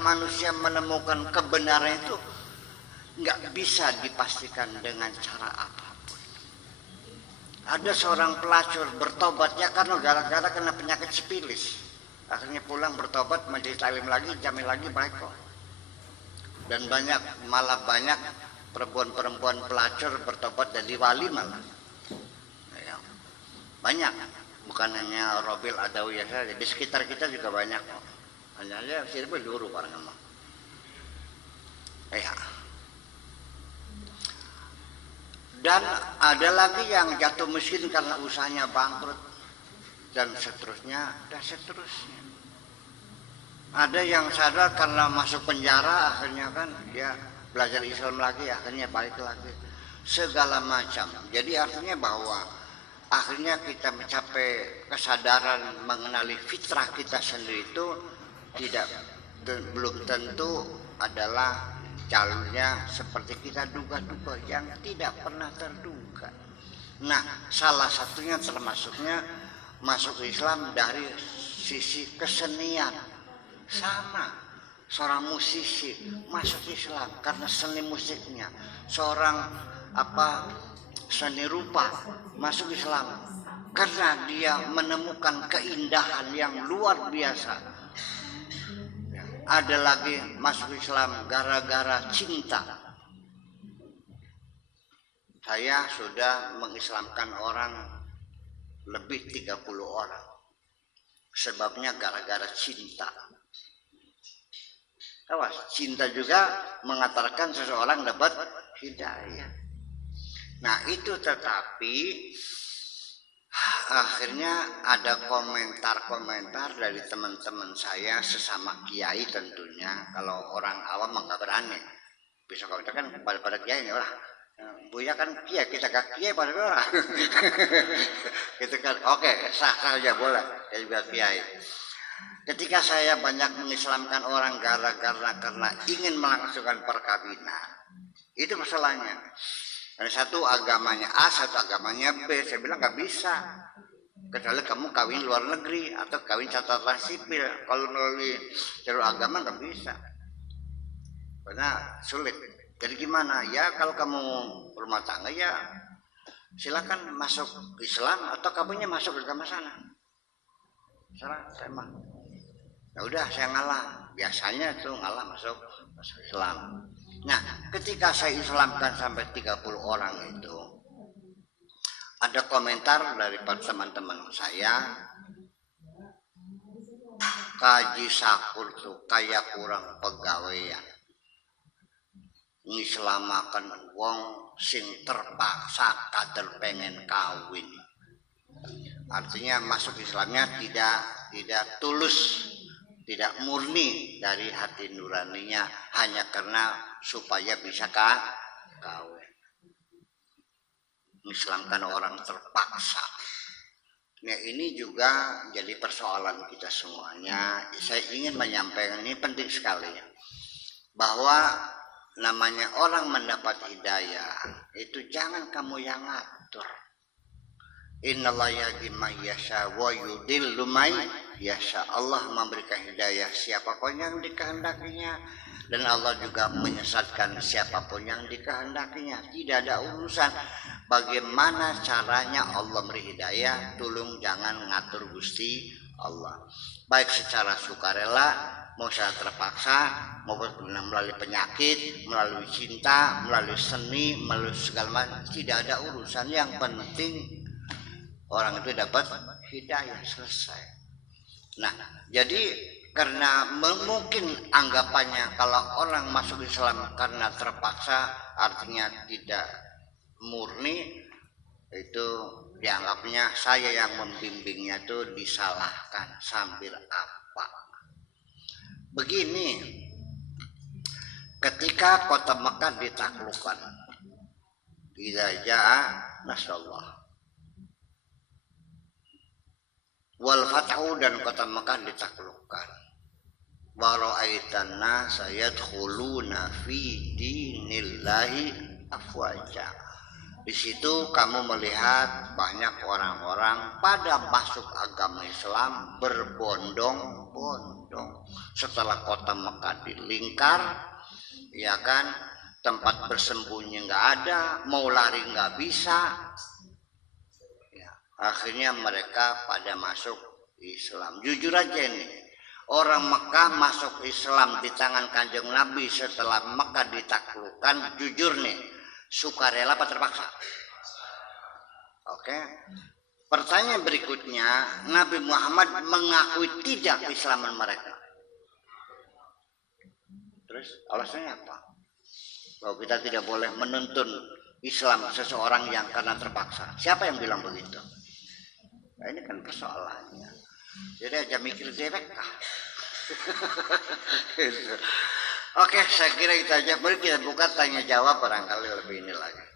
manusia menemukan kebenaran itu nggak bisa dipastikan dengan cara apapun. Ada seorang pelacur bertobatnya karena gara-gara kena penyakit sipilis. Akhirnya pulang bertobat, majelis taklim lagi, jamin lagi baik kok. Dan malah banyak perempuan-perempuan pelacur bertobat jadi wali malah. Ya, banyak, bukan hanya Robil Adawiyah saja, di sekitar kita juga banyak kok. Hanya sini berduru orang emang. Ya. Dan ada lagi yang jatuh miskin karena usahanya bangkrut dan seterusnya dan seterusnya. Ada yang sadar karena masuk penjara akhirnya kan dia belajar Islam lagi, akhirnya balik lagi, segala macam. Jadi artinya bahwa akhirnya kita mencapai kesadaran mengenali fitrah kita sendiri itu belum tentu adalah jalurnya seperti kita duga-duga, yang tidak pernah terduga. Nah, salah satunya termasuknya masuk Islam dari sisi kesenian. Sama, seorang musisi masuk Islam karena seni musiknya. Seorang seni rupa masuk Islam karena dia menemukan keindahan yang luar biasa. Ada lagi masuk Islam gara-gara cinta. Saya sudah mengislamkan orang lebih 30 orang. Sebabnya gara-gara cinta. Awas, cinta juga mengantarkan seseorang dapat hidayah. Nah itu, tetapi akhirnya ada komentar-komentar dari teman-teman saya sesama kiai tentunya. Kalau orang awam nggak berani. Bisa komentar kan pada kiai ini lah. Buya kan kiai, kita gak kiai pada orang. Gitu kan. Oke, sah saja boleh. Saya juga kiai. Ketika saya banyak mengislamkan orang gara-gara karena ingin melangsungkan perkawinan, itu masalahnya. Ada satu agamanya A, satu agamanya B. Saya bilang nggak bisa, kecuali kamu kawin luar negeri atau kawin catatan sipil. Kalau melalui jalur agama nggak bisa, karena sulit. Jadi gimana? Ya kalau kamu rumah tangga ya silakan masuk Islam atau kamunya masuk agama sana. Salah saya mah. Ya udah saya ngalah. Biasanya tuh ngalah masuk Islam. Nah, ketika saya islamkan sampai 30 orang itu, ada komentar dari teman-teman saya, kaji sakur tuh kayak kurang pegawaian, ngislamakan wong sing terpaksa kader pengen kawin. Artinya masuk Islamnya tidak tulus, tidak murni dari hati nuraninya, hanya karena supaya bisa kawin. Mengislamkan orang terpaksa. Nah ini juga jadi persoalan kita semuanya. Saya ingin menyampaikan, ini penting sekali, bahwa namanya orang mendapat hidayah itu jangan kamu yang ngatur. Innallaha yahdi man yasha wa yudillu man yasha. Allah memberikan hidayah siapapun yang dikehendakinya, dan Allah juga menyesatkan siapapun yang dikehendakinya. Tidak ada urusan bagaimana caranya Allah beri hidayah, tolong jangan ngatur Gusti Allah. Baik secara sukarela, mau secara terpaksa, maupun melalui penyakit, melalui cinta, melalui seni, melalui segala macam, tidak ada urusan. Yang penting orang itu dapat hidayah, selesai. Nah, jadi karena mungkin anggapannya kalau orang masuk Islam karena terpaksa, artinya tidak murni, itu dianggapnya saya yang membimbingnya itu disalahkan. Sambil apa? Begini, ketika kota Mekah ditaklukkan, idza jaa nasrullah wal fathu, dan kota Mekah ditaklukkan, wa ra'aitan nasa yadkhuluna fi dinillahi afwaja. Di situ kamu melihat banyak orang-orang pada masuk agama Islam berbondong-bondong. dong. Setelah kota Mekah dilingkar, ya kan, tempat bersembunyi nggak ada, mau lari nggak bisa. Ya, akhirnya mereka pada masuk Islam. Jujur aja nih, orang Mekah masuk Islam di tangan Kanjeng Nabi setelah Mekah ditaklukkan, jujur nih, sukarela apa terpaksa? Oke. Pertanyaan berikutnya, Nabi Muhammad mengakui tidak keislaman mereka. Terus alasannya apa? Bahwa kita tidak boleh menuntun Islam seseorang yang karena terpaksa. Siapa yang bilang begitu? Nah, ini kan persoalannya. Jadi aja mikir dewek kah? Oke, saya kira itu aja. Mari kita buka tanya jawab barangkali lebih ini lagi.